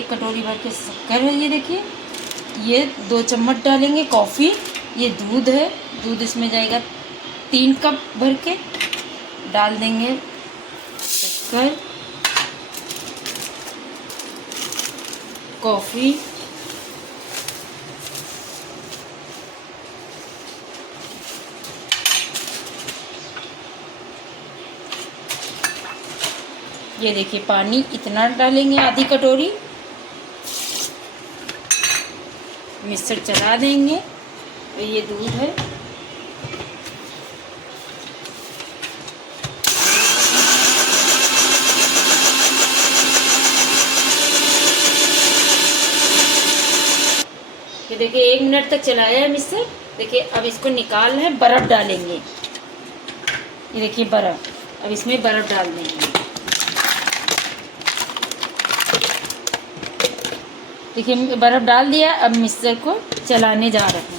1 कटोरी भर के शक्कर है, ये देखिए। ये 2 चम्मच डालेंगे कॉफ़ी। ये दूध है, दूध इसमें जाएगा 3 कप भर के। डाल देंगे शक्कर, कॉफ़ी, ये देखिए पानी इतना डालेंगे, आधी कटोरी। मिक्सर चला देंगे। और ये दूध है, ये देखिए 1 मिनट तक चलाया है मिक्सर। देखिए अब इसको निकालना है, बर्फ़ डालेंगे। ये देखिए बर्फ़, अब इसमें बर्फ़ डाल देंगे। देखिए बर्फ़ डाल दिया। अब मिक्सर को चलाने जा रहे हैं।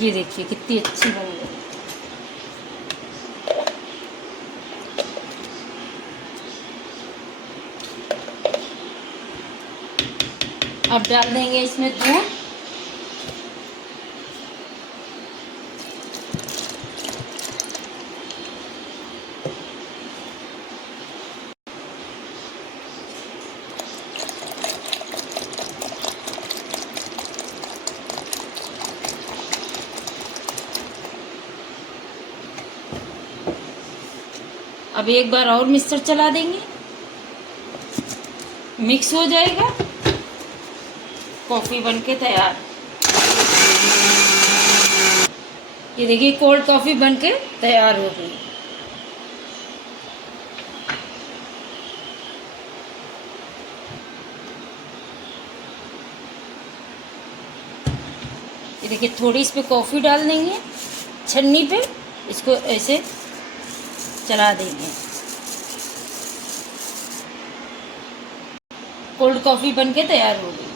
ये देखिए कितनी अच्छी बन गई। अब डाल देंगे इसमें दूध। अब एक बार और मिक्सर चला देंगे, मिक्स हो जाएगा। कॉफ़ी बनके तैयार। ये देखिए कोल्ड कॉफ़ी बनके तैयार हो गई। ये देखिए थोड़ी इस पे कॉफ़ी डाल देंगे, छन्नी पे इसको ऐसे चला देंगे। कोल्ड कॉफ़ी बनके तैयार हो गई।